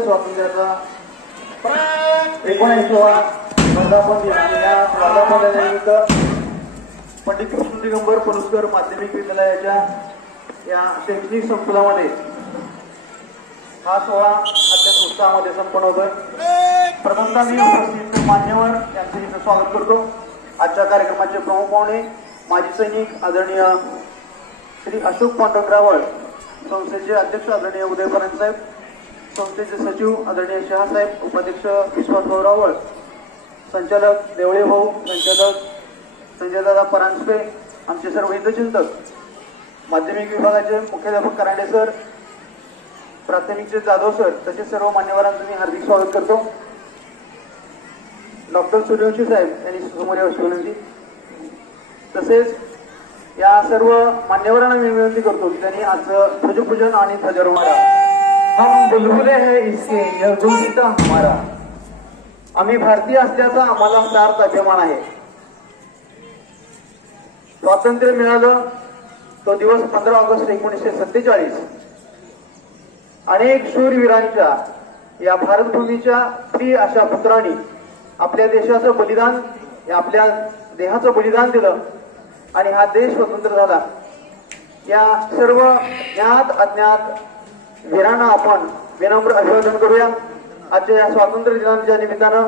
स्वातंत्र्याचा 19वा वर्धापन दिनानिमित्त पंडित कृष्ण दिगंबर पलुसकर माध्यमिक विद्यालयाच्या या शैक्षणिक संकुलामध्ये हा सोहळा अत्यंत उत्साहामध्ये संपन्न होतोय। प्रथमतः मी उपस्थित मान्यवर यांचे इथे स्वागत करतो। आजच्या कार्यक्रमाचे प्रमुख पाहुणे माजी सैनिक आदरणीय श्री अशोक पांडुरंग रावळ, संस्थेचे अध्यक्ष आदरणीय उदय परांजपे साहेब, संस्थेचे सचिव आदरणीय शहा साहेब, उपाध्यक्ष विश्वासभाऊ रावळ, संचालक देवळे भाऊ, संचालक संजयदादा परांजपे, आमचे सर्व हितचिंतक, माध्यमिक विभागाचे मुख्याध्यापक करांडे सर, प्राथमिकचे जाधव सर, तसेच सर्व मान्यवरांचं मी हार्दिक स्वागत करतो। डॉक्टर सूर्यवंशी साहेब यांनी समोर यावं विनंती। तसेच या सर्व मान्यवरांना मी विनंती करतो की त्यांनी आज ध्वजपूजन आणि ध्वजारोहण। हम बुलबुले हैं इसके यह गुलसिता हमारा, आम्ही भारतीय असल्याचा आम्हाला सार्थ अभिमान आहे। स्वातंत्र्य मिळालं तो दिवस 15 ऑगस्ट 1947। अनेक शूरवीरांच्या या भारतभूमीच्या प्रिय अशा पुत्रांनी आपल्या देशाचं बलिदान, आपल्या देहाचं बलिदान दिलं आणि हा देश स्वतंत्र झाला। या सर्व ज्ञात अज्ञात वीरांना आपण विनम्र अभिवादन करूया। आजच्या या स्वातंत्र्य दिनाच्या निमित्तानं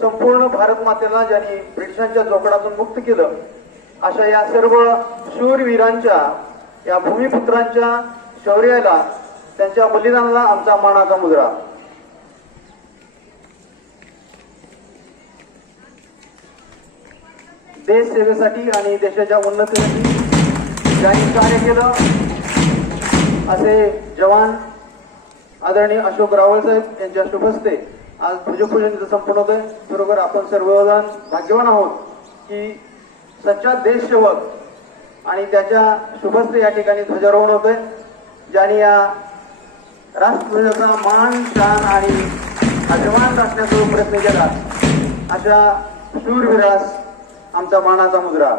संपूर्ण भारत मातेला ज्यांनी ब्रिटिशांच्या जोखडातून मुक्त केलं अशा या सर्व शूरवीरांच्या, या भूमिपुत्रांच्या शौर्याला, त्यांच्या बलिदानाला आमचा मानाचा मुजरा। देश सेवेसाठी आणि देशाच्या उन्नतीसाठी ज्यांनी कार्य केलं असे जवान आदरणीय अशोक रावळ साहेब यांच्या शुभ हस्ते आज ध्वजपूजन संपन्न होतंय। बरोबर आपण सर्वजण भाग्यवान आहोत की सच्चा देशसेवक आणि त्याच्या शुभ हस्ते या ठिकाणी ध्वजारोहण होतंय। ज्यांनी या राष्ट्रध्वजाचा मान, शान आणि अभिमान राखण्याचा प्रयत्न केला अशा शूरवीरास आमचा मानाचा मुजरा।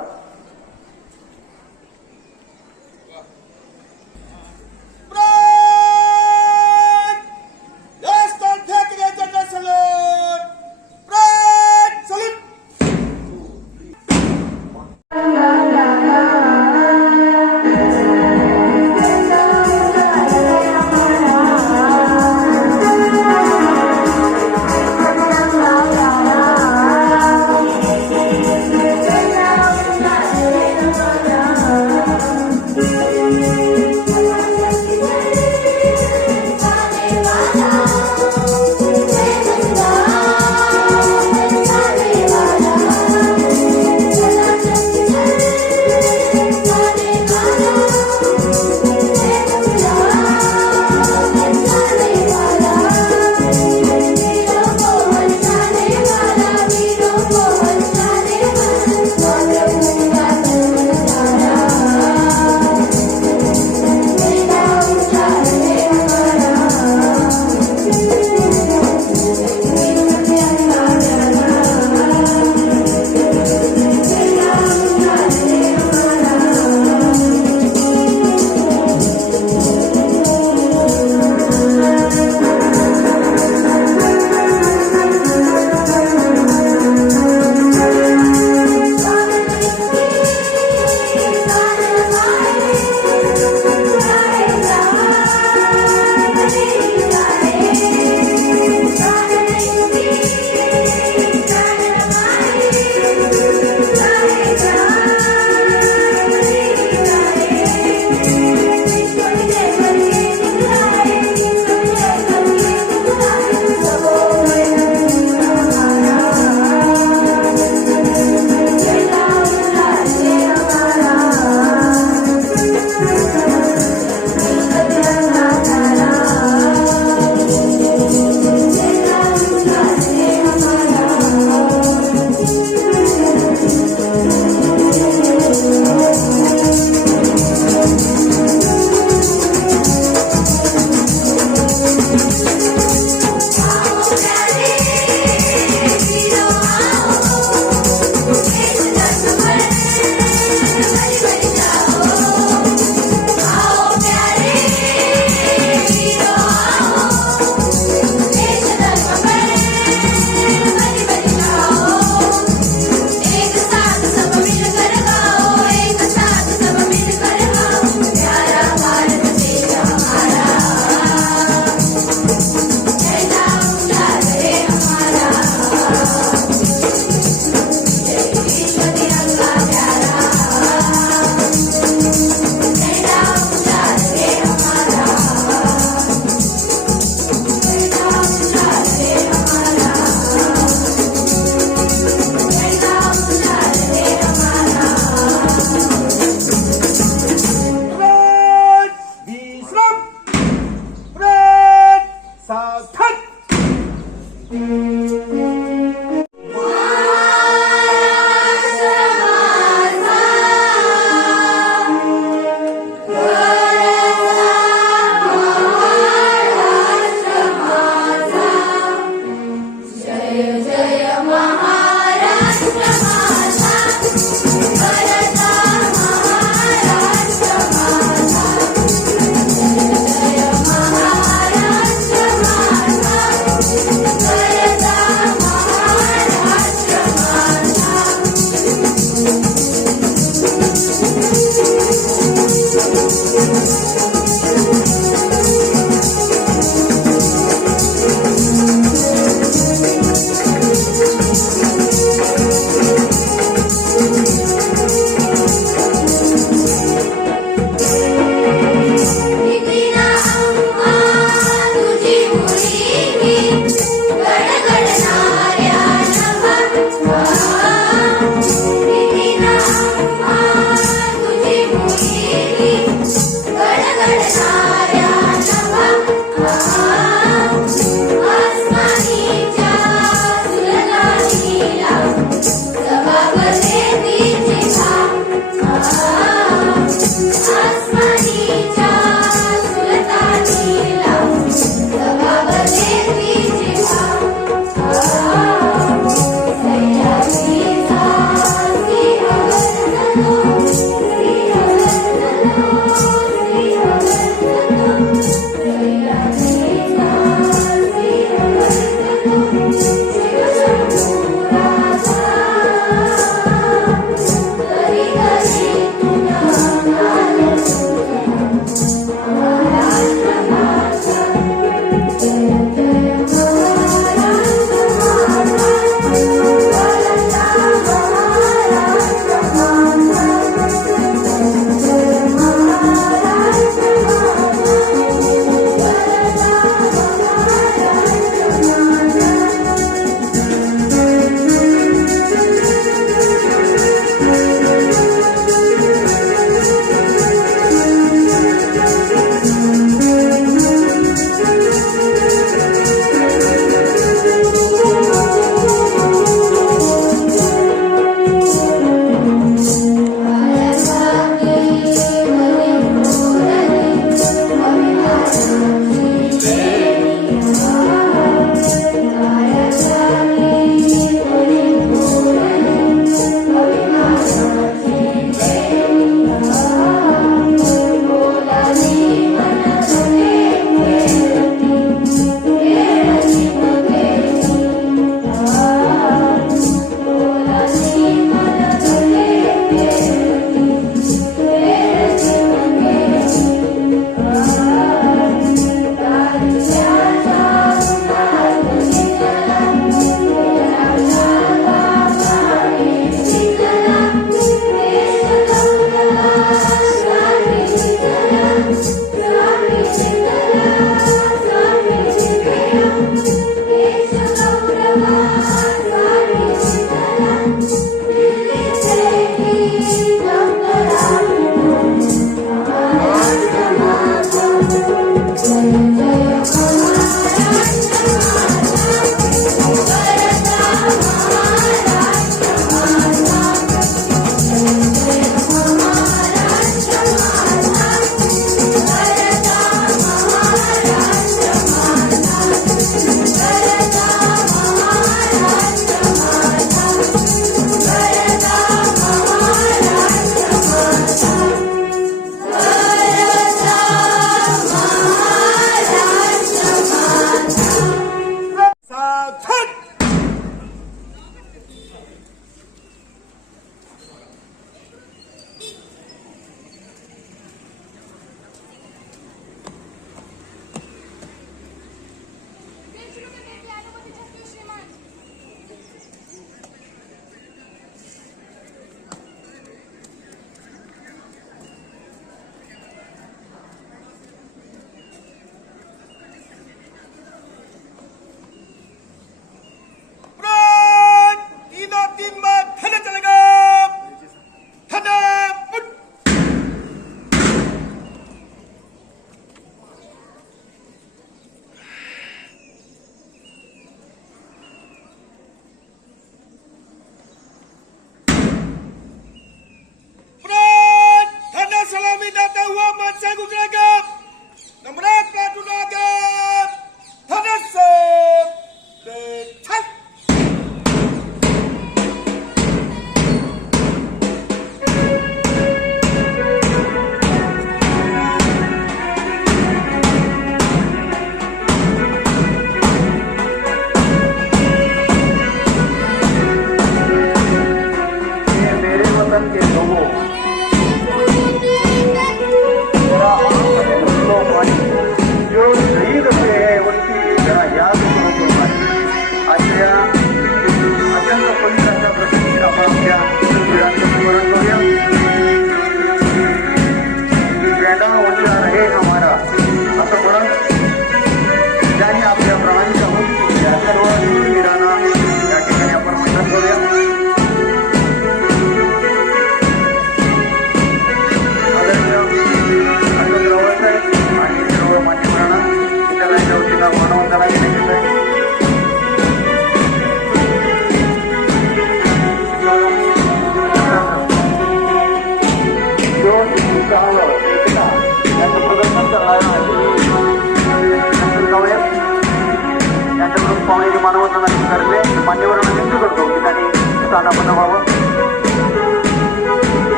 मानवंदना स्वीकारले मान्यवरांना विनंती करतो की त्यांनी स्थानापन्न व्हावं.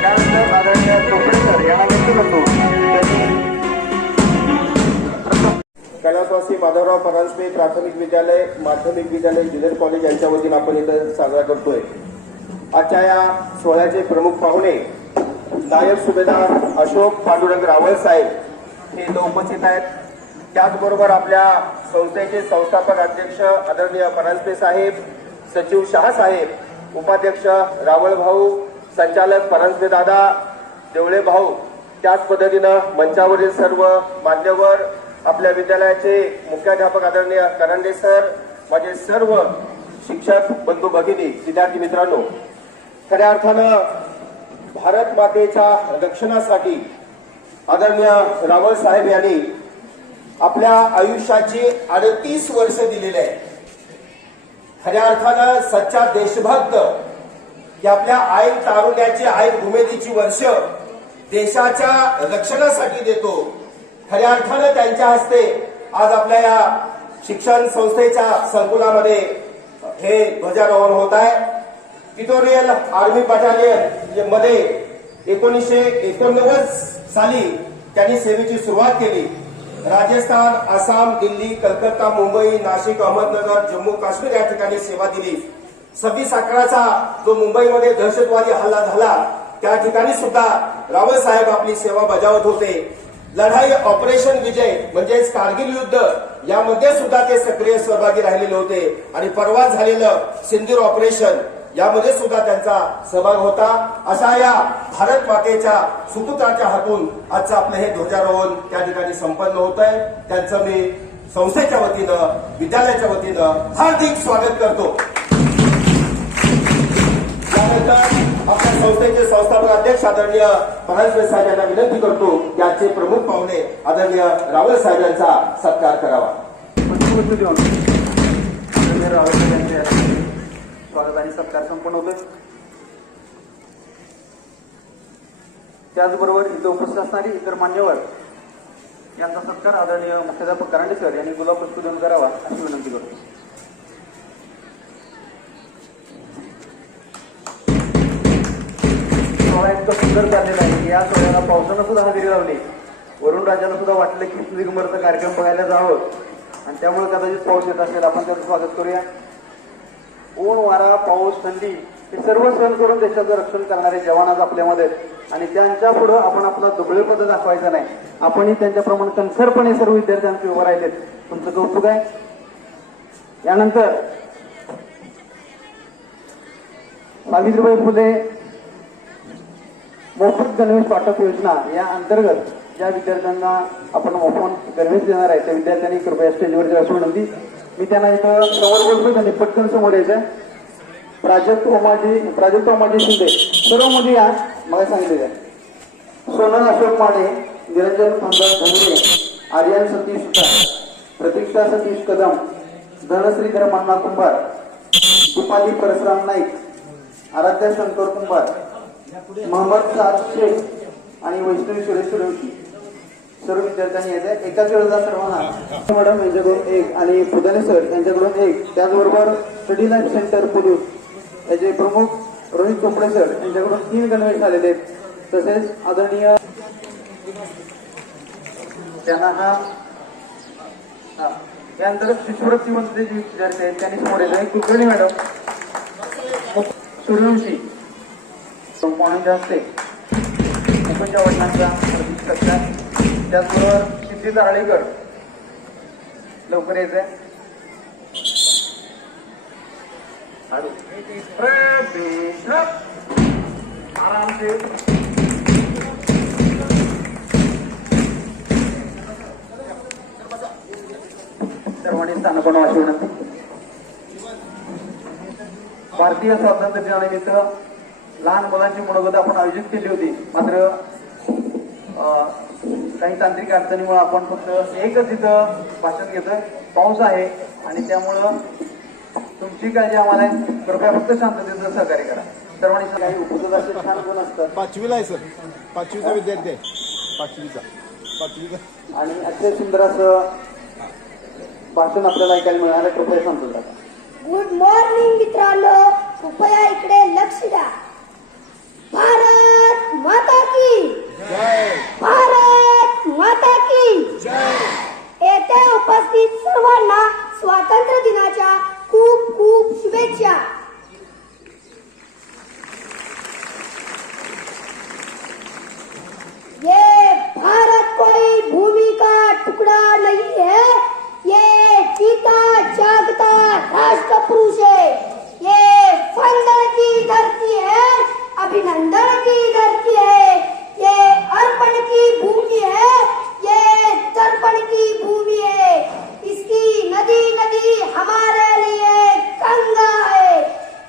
त्यानंतर आदरणीय चोपडे सर यांना विनंती करतो त्यांनी कैलासवासी माधवराव परांजपे प्राथमिक विद्यालय माध्यमिक विद्यालय ज्युनियर कॉलेज यांच्या वतीने आपण इथं साजरा करतोय. आजच्या या सोहळ्याचे प्रमुख पाहुणे नायब सुभेदार अशोक पांडुरंग रावळ साहेब हे इथं उपस्थित आहेत. त्याचबरोबर आपल्या संस्थेचे संस्थापक अध्यक्ष आदरणीय परांजपे साहेब, सचिव शहा साहेब, उपाध्यक्ष रावळ भाऊ, संचालक परांजपे दादा, देवळे भाऊ, त्याच पद्धतीनं मंचावरील सर्व मान्यवर, आपल्या विद्यालयाचे मुख्याध्यापक आदरणीय करंडे सर, माझे सर्व शिक्षक बंधू भगिनी, विद्यार्थी मित्रांनो, खऱ्या अर्थानं भारत मातेच्या रक्षणासाठी आदरणीय रावळ साहेब यांनी आपल्या आयुष्याची 38 वर्ष दिलेली आहे. खऱ्या अर्थानं सच्चा देशभक्त की आपल्या आईन तारुण्याची आईन उमेदीची वर्ष देशाच्या रक्षणासाठी देतो. खऱ्या अर्थानं त्यांच्या हस्ते आज आपल्या या शिक्षण संस्थेच्या संकुलामध्ये हे ध्वजारोहण होत आहे. पिटोरियल आर्मी बटालियन मध्ये 1989 साली त्यांनी सेवेची सुरुवात केली. राजस्थान, आसाम, दिल्ली, कलकत्ता, मुंबई, नाशिक, अहमदनगर, जम्मू काश्मीर या ठिकाणी सेवा दिली. 26/11चा जो मुंबईमध्ये दहशतवादी हल्ला झाला त्या ठिकाणी सुद्धा रावळ साहेब आपली सेवा बजावत होते. लढाई ऑपरेशन विजय म्हणजेच कारगिल युद्ध यामध्ये सुद्धा ते सक्रिय सहभागी राहिलेले होते आणि परवा झालेलं सिंदूर ऑपरेशन यामध्ये सुद्धा त्यांचा सहभाग होता. अशा या भारत मातेच्या सुपुत्राच्या हातून आजचं आपलं हे ध्वजारोहण त्या ठिकाणी संपन्न होत आहे. त्यांचं मी संस्थेच्या वतीनं, विद्यालयाच्या वतीनं हार्दिक स्वागत करतो. त्यानंतर आपल्या संस्थेचे संस्थापक अध्यक्ष आदरणीय परांजपे साहेब यांना विनंती करतो की आजचे प्रमुख पाहुणे आदरणीय रावळ साहेब यांचा सत्कार करावा. स्वागत आणि सत्कार संपन्न होतोय. त्याचबरोबर इथं उपस्थित असणारी इतर मान्यवर यांचा सत्कार आदरणीय मुख्याध्यापक करांडे सर यांनी गुलाब पुष्प देऊन करावा अशी विनंती करतो. सोहळा इतका सुंदर चाललेला आहे की या सोहळ्याला पावसानं सुद्धा हजेरी लावली. वरुण राजाला सुद्धा वाटलं की दिगंबरचा कार्यक्रम बघायला जावं आणि त्यामुळे कदाचित पाऊस येत असेल. आपण त्याचं स्वागत करूया. ऊन, वारा, पाऊस, थंडी हे सर्व सहन करून देशाचं रक्षण करणारे जवान आज आपल्यामध्ये आणि त्यांच्या पुढं आपण आपला दुबळेपद दाखवायचा नाही. आपणही त्यांच्याप्रमाणे कणखरपणे सर्व विद्यार्थ्यांचे उभं राहिलेत. तुमचं कौतुक आहे. यानंतर सावित्रीबाई फुले मोफत गणवेश वाटप योजना या अंतर्गत ज्या विद्यार्थ्यांना आपण मोफत गणवेश देणार आहे त्या विद्यार्थ्यांनी कृपया स्टेजवरती असं विनंती. मी त्यांना इथं समोर बोलतो, त्यांनी पटकन समोर यायचं. प्राजक्त ओमाजी शिंदे सर्व मुली या मला सांगितलेलं आहे. सोनल अशोक माने, निरंजन धनुरे, आर्यन सतीश सुतार, प्रतीक्षा सतीश कदम, धनश्री धर्मांना कुंभार, दीपाली परशुराम नाईक, आराध्या शंकर कुंभार, मोहम्मद साद शेख आणि वैष्णवी सुरेश सूर्यवंशी सर्व विद्यार्थ्यांनी यायचे. एकाच वेळेला सर्वांना मॅडम यांच्याकडून एक आणि फुदाने सर यांच्याकडून एक, त्याचबरोबर स्टडी लाईफ सेंटर पुरुष याचे प्रमुख रोहित चोपडे सर यांच्याकडून 3 गणवेश आलेले आहेत. तसेच आदरणीय त्यांना यानंतर शिष्यवृत्ती मंत्री जे विद्यार्थी आहेत त्यांनी समोर येत आहे. कुलकर्णी मॅडम, सूर्यवंशी पाहुण्यांच्या हस्ते मुकुंदच्या वडिलांचा प्रतीक सत्कार. त्याचबरोबर सिद्धी तारळीकर लवकर यायचंय. आराम से सर्वांनी स्थानपण अशी विनंती. भारतीय स्वातंत्र्य दिनानिमित्त लहान मुलांची मनोगत आपण आयोजित केली होती. मात्र काही तांत्रिक अडचणीमुळे आपण फक्त एकच इथं भाषण घेतोय. पाऊस आहे आणि त्यामुळं तुमची काळजी आम्हाला कृपया फक्त शांततेचं सहकार्य करा. सर्वांनी काही उपयोगाचे छान गुण असतात. 5वीला आहे सर, 5वीचा विद्यार्थी आहे. पाचवीचा आणि अतिशय सुंदर असं भाषण आपल्याला ऐकायला मिळालं. कृपया सांगतो दादा. गुड मॉर्निंग मित्रांनो, कृपया इकडे लक्ष द्या. भारत माता की जय. भारत माता की जय. येथे उपस्थित सर्वांना स्वातंत्र्य दिनाच्या खूप खूप शुभेच्छा. ये भारत कोई भूमि का टुकड़ा नहीं है, ये जीता जागता राष्ट्र पुरुष है. ये वंदन की धरती है, अभिनंदन की धरती है. ये अर्पण की भूमि है, ये तर्पण की भूमि है. इसकी नदी नदी हमारे लिए गंगा है.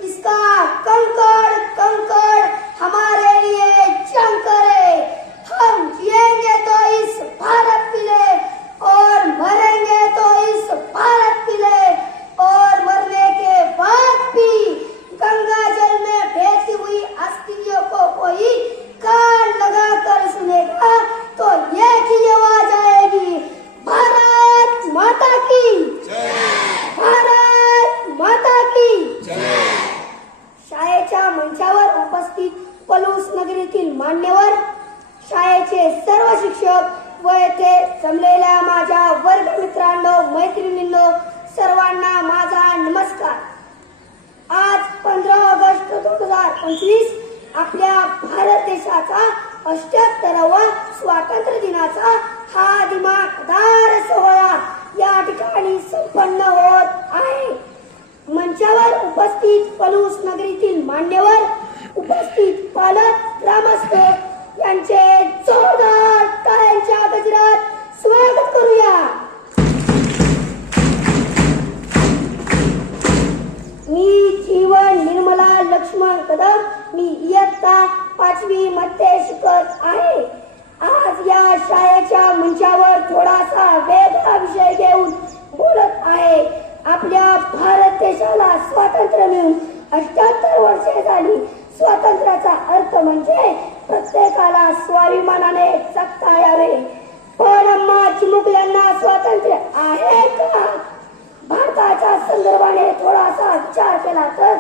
इसका कंकड़ कंकड़ हमारे लिए शंकर है. हम जिएंगे तो इस भारत के लिए और मरेंगे तो इस भारत के लिए. और मरने के बाद भी गंगा जल में बहती हुई अस्थियों को कोई कान लगा कर सुनेगा तो एक ही आवाज आएगी, भारत माता की भारत माता की. शाळेच्या मंचावर उपस्थित पलूस नगरीतील मान्यवर, शाळेचे सर्व शिक्षक व येथे जमलेल्या माझ्या वर्ग मित्रांनो, मैत्रिणींनो, सर्वांना माझा नमस्कार. आज 15 ऑगस्ट 2025 आपल्या भारत देशाचा 78वा स्वातंत्र्य दिनाचा हा दिमाखदार सोहळा या ठिकाणी संपन्न होत आहे. मंचावर उपस्थित पलूस नगरीतील मान्यवर, उपस्थित पालक, ग्रामस्थ यांचे जोरदार टाळ्यांच्या गजरात स्वागत करूया. मी जीवन निर्मला लक्ष्मण कदम, मी इयत्ता 5वी मध्ये शिकत आहे. आज या शाळेच्या मंचावर थोडासा वेगळा विषय घेऊन बोलत आहे. आपल्या भारत देशाला स्वातंत्र्य मिळून 78 वर्षे झाली. स्वातंत्र्याचा अर्थ म्हणजे प्रत्येकाला स्वाभिमानाने जगता यावे. पण अम्मा चिमुकल्यांना स्वातंत्र्य आहे का? भारताच्या संदर्भाने थोडासा विचार केला तर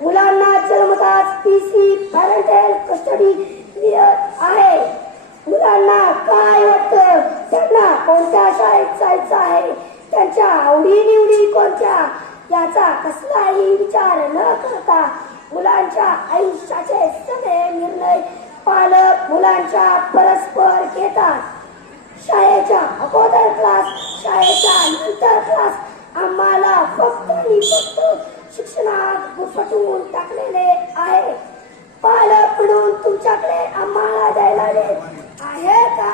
मुलांना जन्मताच पीसी पॅरेंटल कस्टडी मिळत आहे. मुलांना काय वाटतं, त्यांना कोणत्या शाळेत जायचं आहे, त्यांच्या आवडी निवडी कोणत्या, याचा कसलाही विचार न करता मुलांच्या आयुष्याचे सगळे निर्णय पालक मुलांच्या परस्पर घेतात. शाळेच्या अगोदर क्लास, शाळेच्या नंतर क्लास आम्हाला फक्त आणि फक्त शिक्षणात गुरफटवून टाकलेले आहे. पालक म्हणून तुमच्याकडे आम्हाला द्यायला आहे का?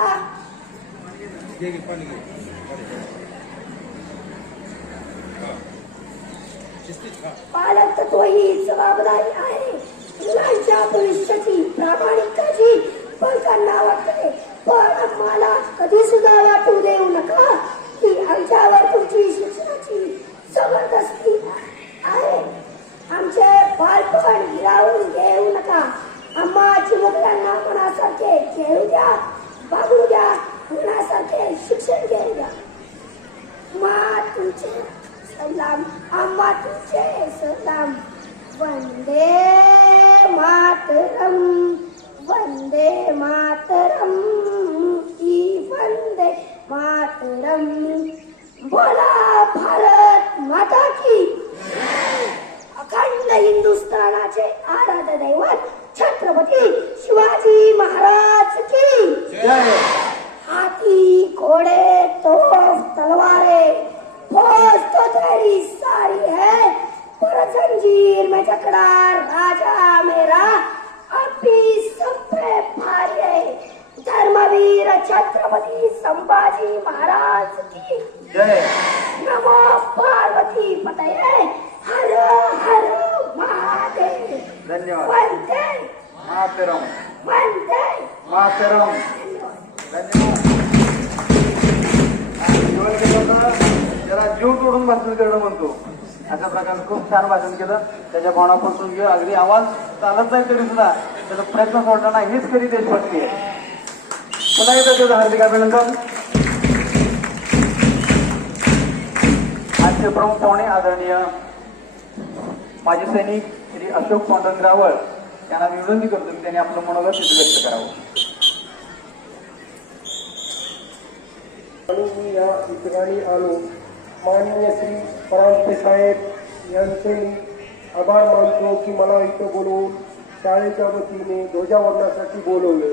पालक तत्व ही जबाबदारी आहे. मुलांच्या भविष्याची प्रामाणिक काळजी पालकांना वाटते. पण आम्हाला कधी सुद्धा वाटू देऊ नका की आमच्यावर तुमची शिक्षणाची जबरदस्ती आहे. आमचे बालपण हिरावून घेऊ नका. आम्हा चिमुकल्यांना मनासारखे खेळू द्या, वागू द्या, मनासारखे शिक्षण घेऊ द्या. तुमचे सलाम, आम्हा तुमचे सलाम. वंदे मातरम, वंदे मातरम, ही वंदे मातरम. बोला भारत माता की. अखंड हिंदुस्थानाचे आराध्य दैवत छत्रपती शिवाजी महाराज की जय. हाथी घोड़े तोफ तलवारें फौज तो तेरी सारी है, पर जंजीर में जकड़ा राजा मेरा अब भी सब पे भारी है. धर्मवीर छत्रपती संभाजी महाराज की जय. नमो पार्वती पतये, हर हर महादेव. धन्यवाद. वंदे मातरम, वंदे मातरम. धन्यवाद. जीवन केलं त्याला जीव तोडून भाषण करणं म्हणतो. अशा प्रकारे खूप छान भाषण केलं. त्याच्या भावनापासून घेऊ. अगदी आवाज चालत नाही तरी सुद्धा त्याचा प्रयत्न सोडला नाही, हीच खरी देशभक्ती आहे. पुन्हा एकदा त्याचं हार्दिक अभिनंदन. आजचे प्रमुख पाहुणे आदरणीय माजी सैनिक श्री अशोक पांडुरंग रावळ यांना मी विनंती करतो की त्यांनी आपलं मनोगत तिथे व्यक्त करावं. आणि मी या ठिकाणी आलो माननीय श्री परांजपे साहेब यांचे मी आभार मानतो की मला इथं बोलवून शाळेच्या वतीने ध्वजावंदनासाठी बोलवले.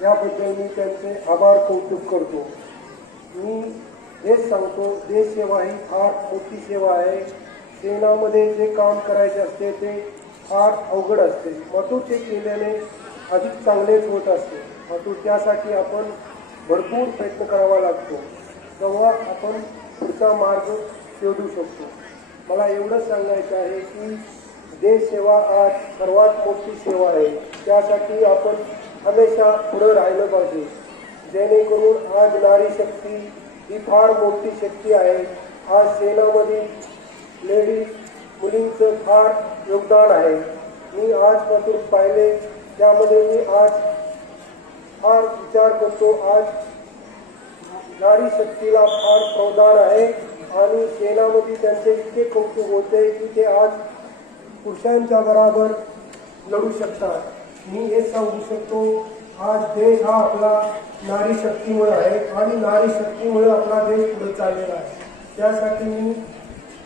याबद्दल मी त्यांचे आभार कौतुक करतो. मी हेच सांगतो, देश सेवा ही फार मोठी सेवा आहे. सेनामध्ये जे काम करायचे असते ते फार अवघड असते, मात्र ते केल्याने अधिक चांगलेच होत असते. मात्र त्यासाठी आपण भरपूर प्रयत्न करावा लागतो, तेव्हा आपण पुढचा मार्ग शोधू शकतो. मला एवढंच सांगायचं आहे की देश सेवा आज सर्वात मोठी सेवा आहे. त्यासाठी आपण हमेशा पुढे राहिलं पाहिजे, जेणेकरून आज नारी शक्ती ही फार मोठी शक्ती आहे. आज सेनामध्ये लेडीज मुलींचं फार योगदान आहे. मी आजपासून पाहिले, त्यामध्ये मी आज फार विचार करतो. आज नारी शक्तीला फार प्रदान आहे आणि सेनामध्ये त्यांचे इतके कौतुक होते की ते आज पुरुषांच्या बरोबर लढू शकतात. मी हे सांगू शकतो, आज देश हा आपला नारी शक्तीमुळे आहे आणि नारी शक्तीमुळे आपला देश पुढे चाललेला आहे. त्यासाठी मी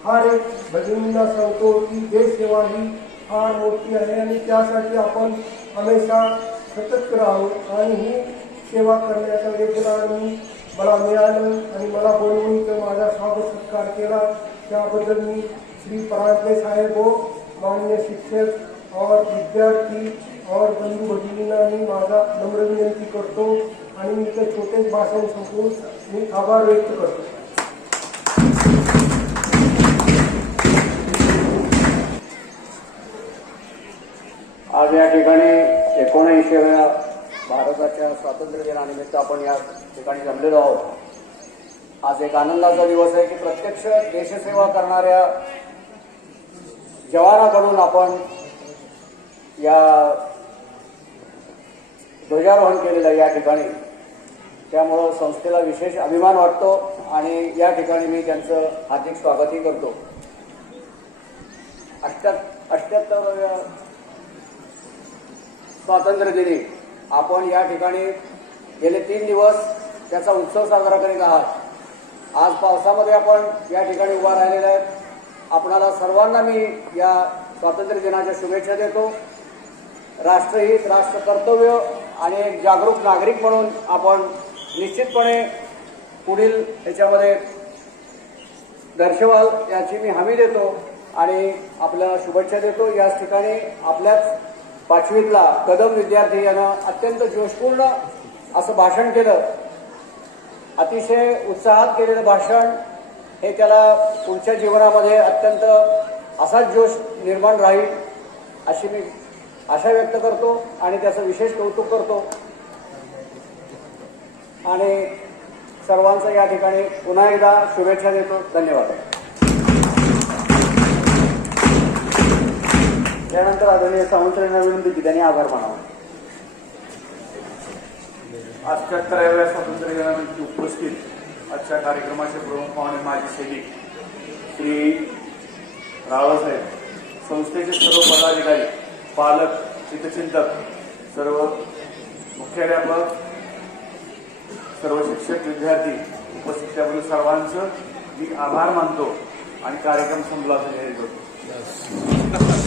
फार एक भगिनींना सांगतो की देश सेवा ही फार मोठी आहे आणि त्यासाठी आपण हमेशा सतत राहावं आणि ही सेवा करण्याचा वेगळा मला मिळालं आणि मला बोलवून तर माझा स्वागत सत्कार केला. त्याबद्दल मी श्री परांजपे साहेब व मान्य शिक्षक और विद्यार्थी और बंधू भगिनींना मी माझा नम्र विनंती करतो आणि मी ते छोटेच भाषण संपवून मी आभार व्यक्त करतो. आज या ठिकाणी 79व्या भारताच्या स्वातंत्र्य दिनानिमित्त आपण या ठिकाणी जमलेलो आहोत. आज एक आनंदाचा दिवस आहे की प्रत्यक्ष देशसेवा करणाऱ्या जवानाकडून आपण या ध्वजारोहण केलेलं आहे या ठिकाणी. त्यामुळं संस्थेला विशेष अभिमान वाटतो आणि या ठिकाणी मी त्यांचं हार्दिक स्वागतही करतो. 78व्या स्वातंत्र्य दिनी आपण या ठिकाणी गेले 3 दिवस त्याचा उत्सव साजरा करीत आहात. आज पावसामध्ये आपण या ठिकाणी उभा राहिलेले आहेत. आपणाला सर्वांना मी या स्वातंत्र्य दिनाच्या शुभेच्छा देतो. राष्ट्रहित, राष्ट्र कर्तव्य आणि एक जागरूक नागरिक म्हणून आपण निश्चितपणे पुढील ह्याच्यामध्ये दर्शवाल याची मी हमी देतो आणि आपल्याला शुभेच्छा देतो. याच ठिकाणी आपल्याच 5वीतला कदम विद्यार्थी यानं अत्यंत जोशपूर्ण असं भाषण केलं. अतिशय उत्साहात केलेलं भाषण हे त्याला पुढच्या जीवनामध्ये अत्यंत असाच जोश निर्माण राहील अशी मी आशा व्यक्त करतो आणि त्याचं विशेष कौतुक करतो आणि सर्वांचं या ठिकाणी पुन्हा एकदा शुभेच्छा देतो. धन्यवाद. त्यानंतर आदरणीय सावंतरायांना विनंती की त्यांनी आभार मानावा. आज 78व्या स्वातंत्र्य दिनानिमित्त उपस्थित आजच्या कार्यक्रमाचे प्रमुख पाहुणे माजी सैनिक श्री रावळसाहेब, संस्थेचे सर्व पदाधिकारी, पालक, हितचिंतक, सर्व मुख्याध्यापक, सर्व शिक्षक, विद्यार्थी उपस्थित त्याबद्दल सर्वांचं मी आभार मानतो आणि कार्यक्रम संपला असं जाहीर करतो.